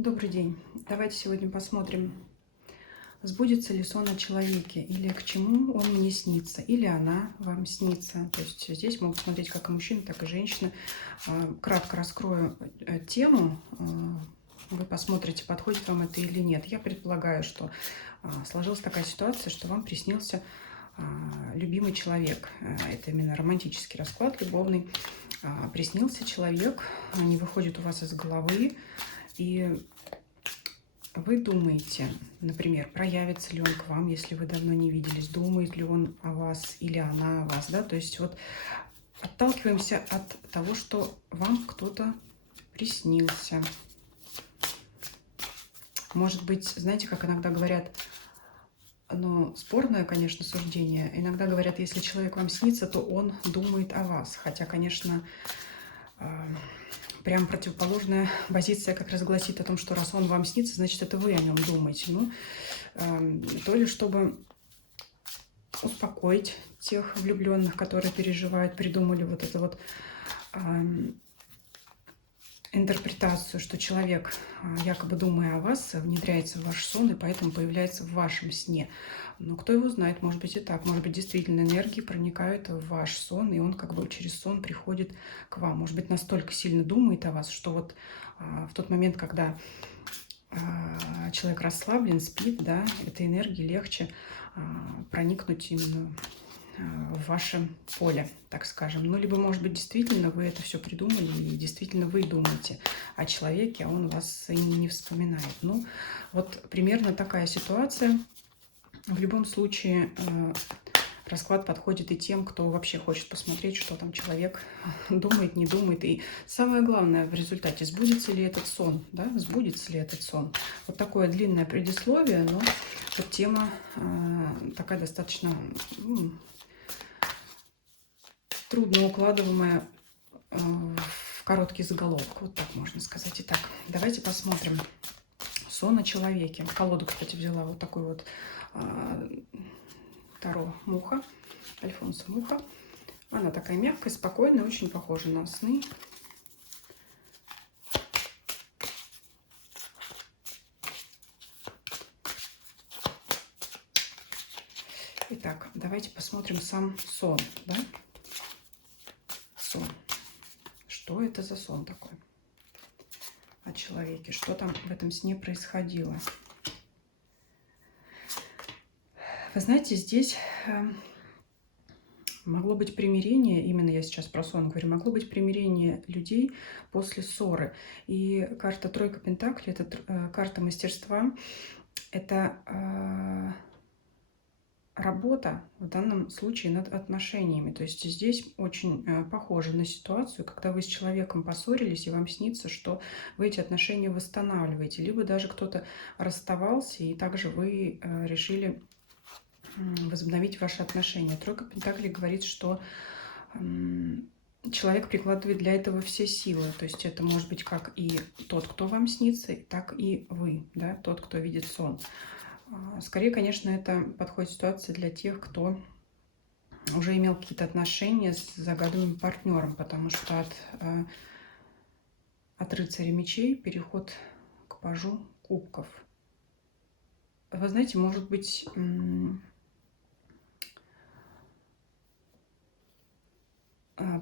Добрый день. Давайте сегодня посмотрим, сбудется ли сон о человеке, или к чему он мне снится, или она вам снится. То есть здесь могут смотреть как и мужчины, так и женщины. Кратко раскрою тему. Вы посмотрите, подходит вам это или нет. Я предполагаю, что сложилась такая ситуация, что вам приснился любимый человек. Это именно романтический расклад, любовный. Приснился человек, не выходит у вас из головы. И вы думаете, например, проявится ли он к вам, если вы давно не виделись, думает ли он о вас или она о вас, да, то есть вот отталкиваемся от того, что вам кто-то приснился. Может быть, знаете, как иногда говорят, но спорное, конечно, суждение, иногда говорят, если человек вам снится, то он думает о вас, хотя, конечно, прям противоположная позиция как раз гласит о том, что раз он вам снится, значит, это вы о нем думаете. Ну, то ли чтобы успокоить тех влюбленных, которые переживают, придумали вот эту вот интерпретацию, что человек, якобы думая о вас, внедряется в ваш сон и поэтому появляется в вашем сне. Но кто его знает, может быть и так. Может быть, действительно энергии проникают в ваш сон, и он как бы через сон приходит к вам. Может быть, настолько сильно думает о вас, что вот в тот момент, когда человек расслаблен, спит, да, этой энергии легче проникнуть именно в ваше поле, так скажем. Ну, либо, может быть, действительно вы это все придумали, и действительно вы думаете о человеке, а он вас и не вспоминает. Ну, вот примерно такая ситуация. В любом случае, расклад подходит и тем, кто вообще хочет посмотреть, что там человек думает, не думает. И самое главное в результате, сбудется ли этот сон, да, сбудется ли этот сон. Вот такое длинное предисловие, но вот тема такая достаточно трудно укладываемая в короткий заголовок. Вот так можно сказать. Итак, давайте посмотрим. Сон о человеке. Колоду, кстати, взяла вот такой вот Таро Муха, Альфонсо Муха. Она такая мягкая, спокойная, очень похожа на сны. Итак, давайте посмотрим сам сон, да? Сон. Что это за сон такой о человеке? Что там в этом сне происходило? Вы знаете, здесь могло быть примирение, именно я сейчас про сон говорю, могло быть примирение людей после ссоры. И карта Тройка Пентаклей, это карта мастерства, это работа в данном случае над отношениями. То есть здесь очень похоже на ситуацию, когда вы с человеком поссорились, и вам снится, что вы эти отношения восстанавливаете. Либо даже кто-то расставался, и также вы решили возобновить ваши отношения. Тройка Пентаклей говорит, что человек прикладывает для этого все силы. То есть это может быть как и тот, кто вам снится, так и вы, да, тот, кто видит сон. Скорее, конечно, это подходит ситуация для тех, кто уже имел какие-то отношения с загадываемым партнером, потому что от рыцаря мечей переход к пажу кубков. Вы знаете, может быть,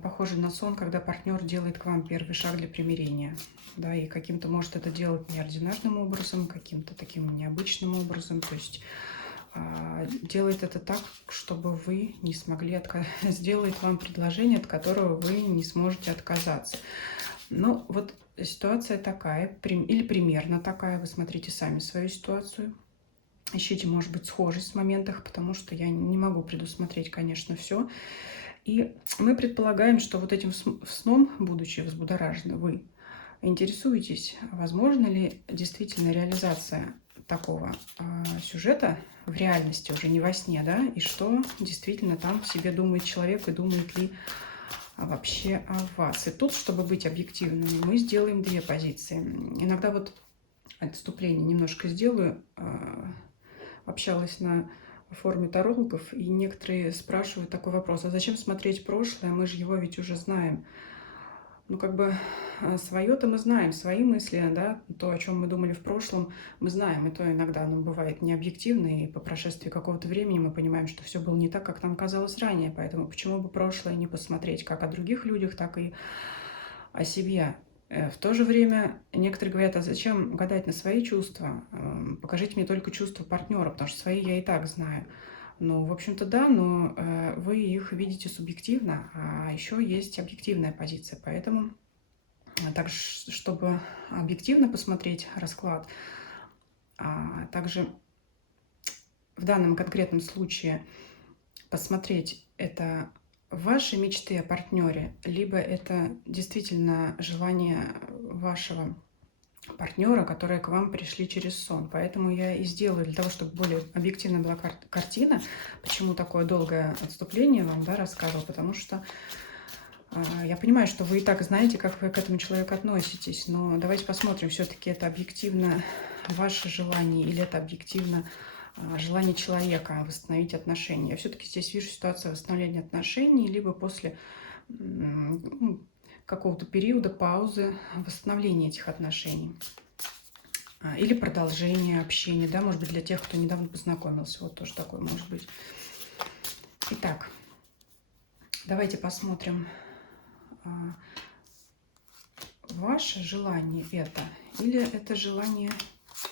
похоже на сон, когда партнер делает к вам первый шаг для примирения. Да, и каким-то может это делать неординарным образом, каким-то таким необычным образом. То есть делает это так, чтобы вы не смогли сделает вам предложение, от которого вы не сможете отказаться. Ну, вот ситуация такая, или примерно такая. Вы смотрите сами свою ситуацию. Ищите, может быть, схожесть в моментах, потому что я не могу предусмотреть, конечно, все. И мы предполагаем, что вот этим сном, будучи взбудоражены, вы интересуетесь, возможно ли действительно реализация такого сюжета в реальности, уже не во сне, да, и что действительно там себе думает человек и думает ли вообще о вас. И тут, чтобы быть объективными, мы сделаем две позиции. Иногда вот отступление немножко сделаю. Общалась на форуме тарологов, и некоторые спрашивают такой вопрос: а зачем смотреть прошлое, мы же его ведь уже знаем. Ну, как бы свое-то мы знаем, свои мысли, да, то, о чем мы думали в прошлом, мы знаем, и то иногда оно бывает не объективно, и по прошествии какого-то времени мы понимаем, что все было не так, как нам казалось ранее, поэтому почему бы прошлое не посмотреть как о других людях, так и о себе. В то же время некоторые говорят, а зачем гадать на свои чувства? Покажите мне только чувства партнера, потому что свои я и так знаю. Ну, в общем-то, да, но вы их видите субъективно, а еще есть объективная позиция. Поэтому, так, чтобы объективно посмотреть расклад, а также в данном конкретном случае посмотреть, это ваши мечты о партнере, либо это действительно желание вашего партнера, которые к вам пришли через сон. Поэтому я и сделаю для того, чтобы более объективна была картина. Почему такое долгое отступление вам, да, рассказывала? Потому что я понимаю, что вы и так знаете, как вы к этому человеку относитесь, но давайте посмотрим, все-таки это объективно ваше желание или это объективно желание человека восстановить отношения. Я все-таки здесь вижу ситуацию восстановления отношений, либо после какого-то периода паузы восстановления этих отношений. Или продолжение общения, да, может быть, для тех, кто недавно познакомился. Вот тоже такое может быть. Итак, давайте посмотрим. Ваше желание это или это желание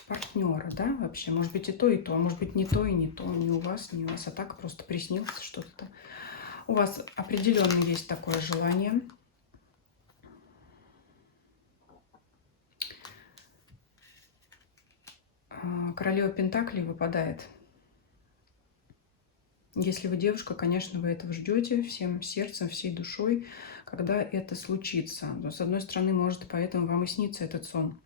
партнера, да, вообще? Может быть, и то, а может быть, не то и не то, ни у вас, а так просто приснилось что-то. У вас определенно есть такое желание. Королева Пентаклей выпадает. Если вы девушка, конечно, вы этого ждете всем сердцем, всей душой, когда это случится. Но, с одной стороны, может, поэтому вам и снится этот сон.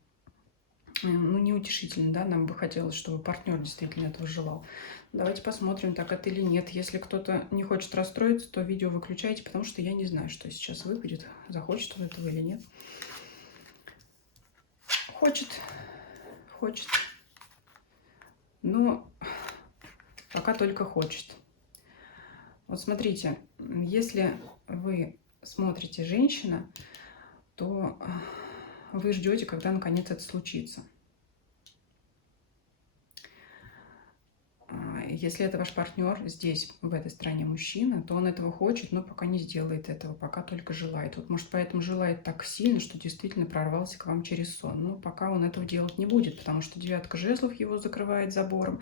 Ну, неутешительно, да, нам бы хотелось, чтобы партнер действительно этого желал. Давайте посмотрим, так это или нет. Если кто-то не хочет расстроиться, то видео выключайте, потому что я не знаю, что сейчас выпадет, захочет он этого или нет. Хочет, но пока только хочет. Вот смотрите, если вы смотрите женщина, то вы ждете, когда наконец это случится. Если это ваш партнер здесь, в этой стране мужчина, то он этого хочет, но пока не сделает этого, пока только желает. Вот, может, поэтому желает так сильно, что действительно прорвался к вам через сон. Но пока он этого делать не будет, потому что 9 жезлов его закрывает забором.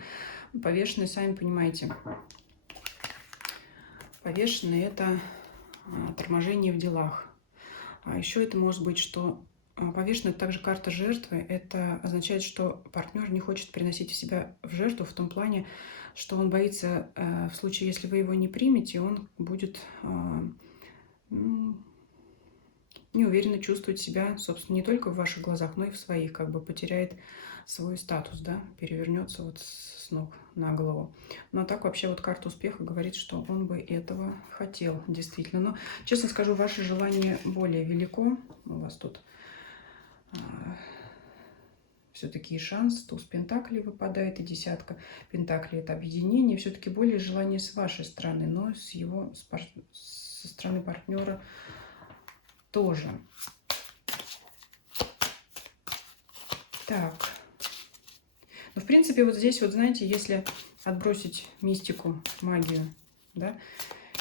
Повешенный, сами понимаете, повешенный – это торможение в делах. А еще это может быть, что повешенный – это также карта жертвы. Это означает, что партнер не хочет приносить себя в жертву в том плане, что он боится, в случае, если вы его не примете, он будет неуверенно чувствовать себя, собственно, не только в ваших глазах, но и в своих, как бы потеряет свой статус, да, перевернется вот с ног на голову. Но так вообще вот карта успеха говорит, что он бы этого хотел, действительно. Но, честно скажу, ваше желание более велико. У вас тут все-таки и шанс. Туз Пентаклей выпадает, и 10 Пентаклей – это объединение. Все-таки более желание с вашей стороны, но со стороны партнера тоже. Так. Ну, в принципе, вот здесь, вот знаете, если отбросить мистику, магию, да,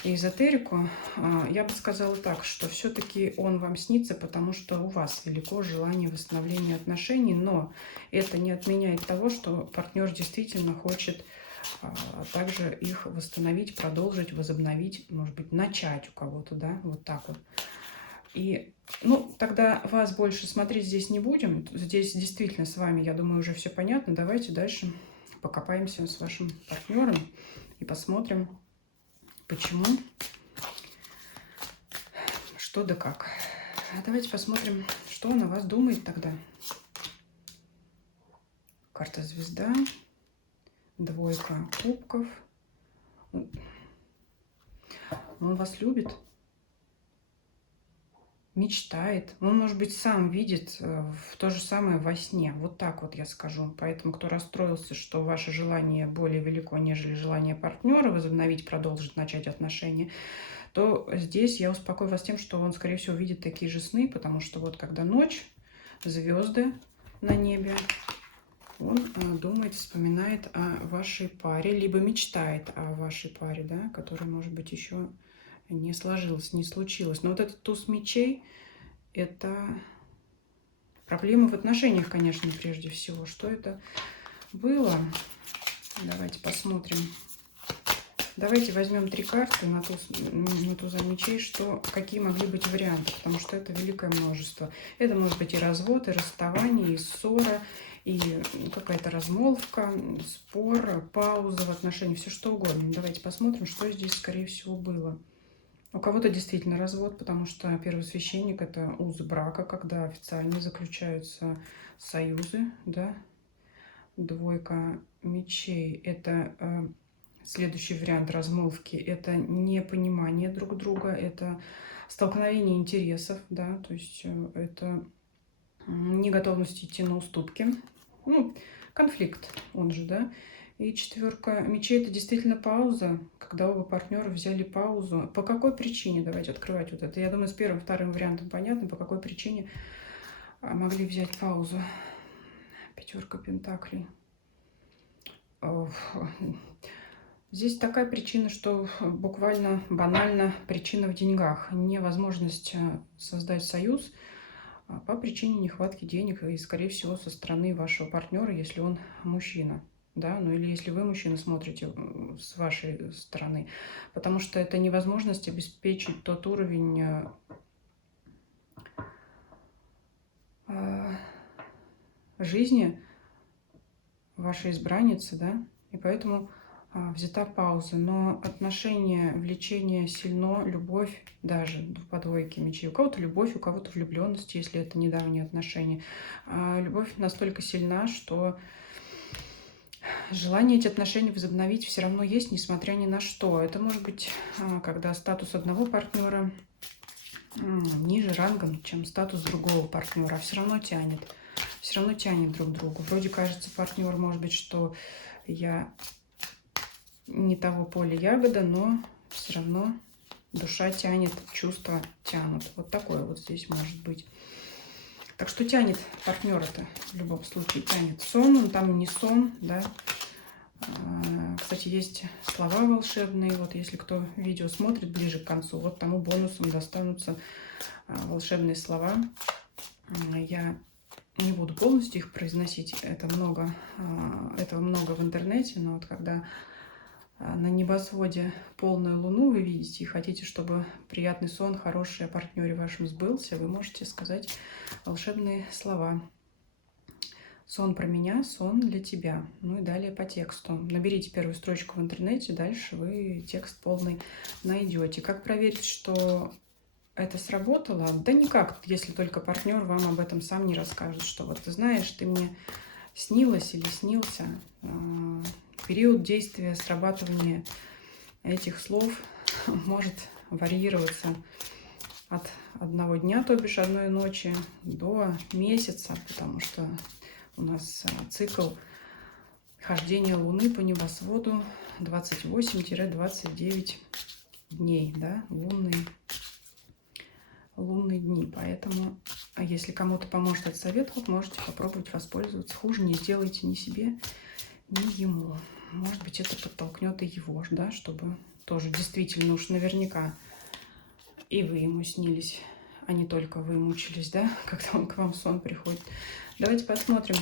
и эзотерику, я бы сказала так, что все-таки он вам снится, потому что у вас велико желание восстановления отношений, но это не отменяет того, что партнер действительно хочет также их восстановить, продолжить, возобновить, может быть, начать у кого-то, да, вот так вот. И, ну, тогда вас больше смотреть здесь не будем. Здесь действительно с вами, я думаю, уже все понятно. Давайте дальше покопаемся с вашим партнером и посмотрим, почему, что да как. Давайте посмотрим, что он о вас думает тогда. Карта звезда, двойка кубков. Он вас любит. Мечтает. Он, может быть, сам видит то же самое во сне. Вот так вот я скажу. Поэтому, кто расстроился, что ваше желание более велико, нежели желание партнера возобновить, продолжить, начать отношения, то здесь я успокою вас тем, что он, скорее всего, видит такие же сны, потому что вот когда ночь, звезды на небе, он думает, вспоминает о вашей паре, либо мечтает о вашей паре, да, которая, может быть, еще не сложилась, не случилось. Но вот этот туз мечей – это проблемы в отношениях, конечно, прежде всего. Что это было? Давайте посмотрим. Давайте возьмем 3 карты на туза мечей, какие могли быть варианты, потому что это великое множество. Это может быть и развод, и расставание, и ссора, и какая-то размолвка, спор, пауза в отношениях, все что угодно. Давайте посмотрим, что здесь, скорее всего, было. У кого-то действительно развод, потому что первосвященник – это узы брака, когда официально заключаются союзы, да. Двойка мечей – это следующий вариант размолвки. Это непонимание друг друга, это столкновение интересов, да, то есть это неготовность идти на уступки, ну, конфликт, он же, да. И 4 мечей – это действительно пауза, когда оба партнера взяли паузу. По какой причине? Давайте открывать вот это. Я думаю, с первым, вторым вариантом понятно, по какой причине могли взять паузу. 5 пентаклей. Здесь такая причина, что буквально банально причина в деньгах. Невозможность создать союз по причине нехватки денег и, скорее всего, со стороны вашего партнера, если он мужчина. Да, ну или если вы, мужчина, смотрите с вашей стороны. Потому что это невозможность обеспечить тот уровень жизни вашей избранницы, да, и поэтому взята пауза. Но отношения, влечение сильно, любовь даже по 2 мечей. У кого-то любовь, у кого-то влюбленность, если это недавние отношения. Любовь настолько сильна, что желание эти отношения возобновить все равно есть, несмотря ни на что. Это может быть, когда статус одного партнера ниже рангом, чем статус другого партнера, а все равно тянет. Все равно тянет друг к другу. Вроде кажется, партнер, может быть, что я не того поля ягода, но все равно душа тянет, чувства тянут. Вот такое вот здесь может быть. Так что тянет партнера-то в любом случае, тянет. Сон, он там не сон, да. Кстати, есть слова волшебные. Вот если кто видео смотрит ближе к концу, вот тому бонусом достанутся волшебные слова. Я не буду полностью их произносить, этого много в интернете, но вот когда на небосводе полную луну вы видите и хотите, чтобы приятный сон, хороший о партнере вашем сбылся, вы можете сказать волшебные слова. Сон про меня, сон для тебя. Ну и далее по тексту. Наберите первую строчку в интернете, дальше вы текст полный найдете. Как проверить, что это сработало? Да никак, если только партнер вам об этом сам не расскажет, что вот ты знаешь, ты мне снилась или снился. Период действия, срабатывания этих слов может варьироваться от 1 дня, то бишь 1 ночи, до месяца, потому что у нас цикл хождения Луны по небосводу 28-29 дней, да, лунные дни. Поэтому, если кому-то поможет этот совет, вот можете попробовать воспользоваться. Хуже не сделайте ни себе, ни ему. Может быть, это подтолкнет и его, да, чтобы тоже действительно уж наверняка и вы ему снились, а не только вы мучились, да, когда он к вам в сон приходит. Давайте посмотрим.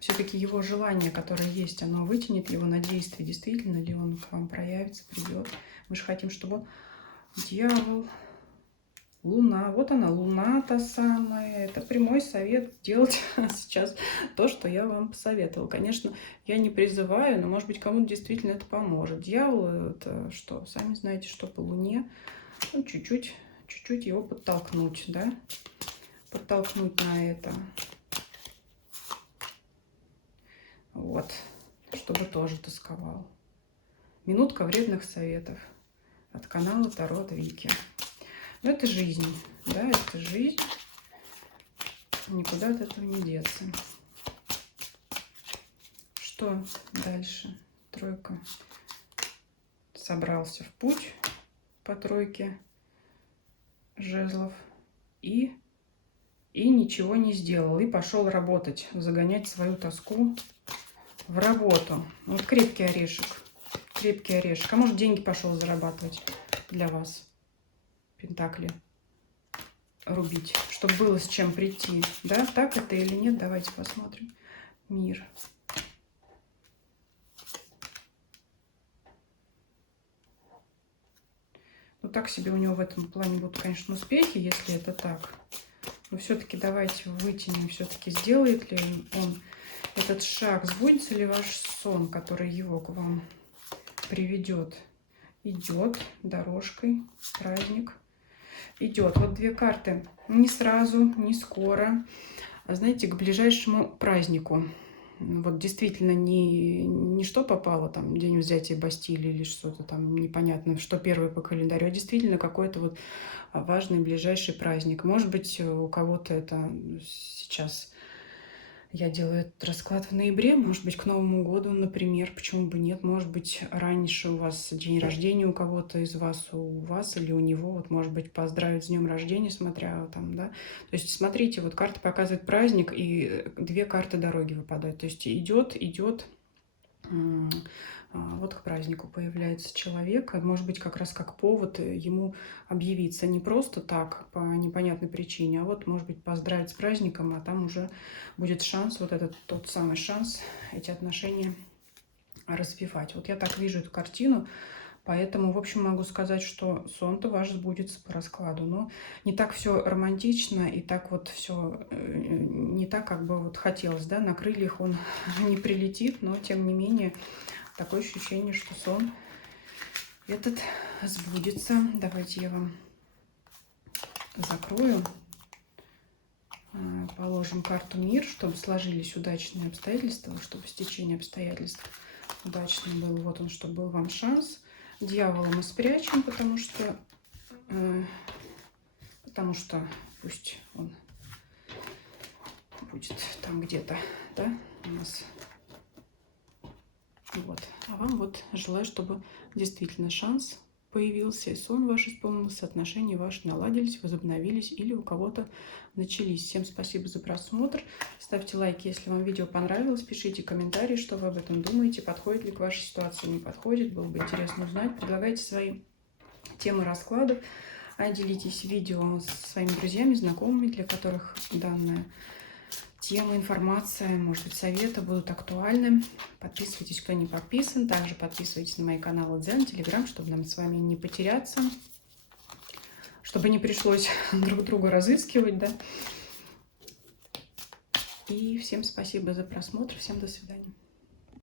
Все-таки его желание, которое есть, оно вытянет его на действие, действительно ли он к вам проявится, придет. Мы же хотим, чтобы дьявол, Луна, вот она, Луна та самая. Это прямой совет делать сейчас то, что я вам посоветовала. Конечно, я не призываю, но, может быть, кому-то действительно это поможет. Дьявол, это что? Сами знаете, что по Луне. Ну, чуть-чуть его подтолкнуть, да? Подтолкнуть на это. Вот, чтобы тоже тосковал. Минутка вредных советов от канала Таро от Вики. Но это жизнь, да, это жизнь. Никуда от этого не деться. Что дальше? 3. Собрался в путь, по тройке жезлов и ничего не сделал. И пошел работать, загонять свою тоску в работу. Вот крепкий орешек. Крепкий орешек. А может, деньги пошел зарабатывать для вас. Пентакли рубить, чтобы было с чем прийти. Да, так это или нет? Давайте посмотрим. Мир. Ну, так себе у него в этом плане будут, конечно, успехи, если это так. Но все-таки давайте вытянем, все-таки сделает ли он этот шаг, сбудется ли ваш сон, который его к вам приведет. Идет дорожкой, праздник. Идет. Вот две карты. Не сразу, не скоро. А знаете, к ближайшему празднику. Вот действительно не что попало, там, день взятия Бастилии или что-то там непонятно, что первый по календарю, а действительно какой-то вот важный ближайший праздник. Может быть, у кого-то это сейчас... Я делаю этот расклад в ноябре, может быть, к Новому году, например, почему бы нет, может быть, раньше у вас день рождения у кого-то из вас, у вас или у него, вот, может быть, поздравить с днем рождения, смотря там, да. То есть, смотрите, вот карта показывает праздник, и две карты дороги выпадают, то есть идет, вот к празднику появляется человек, может быть, как раз как повод ему объявиться не просто так, по непонятной причине, а вот, может быть, поздравить с праздником, а там уже будет шанс, вот этот тот самый шанс, эти отношения развивать. Вот я так вижу эту картину, поэтому, в общем, могу сказать, что сон-то ваш сбудется по раскладу, но не так все романтично и так вот все не так, как бы вот хотелось, да, на крыльях он не прилетит, но, тем не менее, такое ощущение, что сон этот сбудется. Давайте я вам закрою. Положим карту мир, чтобы сложились удачные обстоятельства, чтобы стечение обстоятельств удачным было. Вот он, чтобы был вам шанс. Дьявола мы спрячем, потому что пусть он будет там где-то, да, у нас. Вот. А вам вот желаю, чтобы действительно шанс появился, и сон ваш исполнился, отношения ваши наладились, возобновились или у кого-то начались. Всем спасибо за просмотр. Ставьте лайки, если вам видео понравилось. Пишите комментарии, что вы об этом думаете. Подходит ли к вашей ситуации, не подходит. Было бы интересно узнать. Предлагайте свои темы раскладов. Делитесь видео со своими друзьями, знакомыми, для которых данная тема, информация, может быть, советы будут актуальны. Подписывайтесь, кто не подписан. Также подписывайтесь на мои каналы Дзен, Телеграм, чтобы нам с вами не потеряться, чтобы не пришлось друг друга разыскивать, да. И всем спасибо за просмотр. Всем до свидания.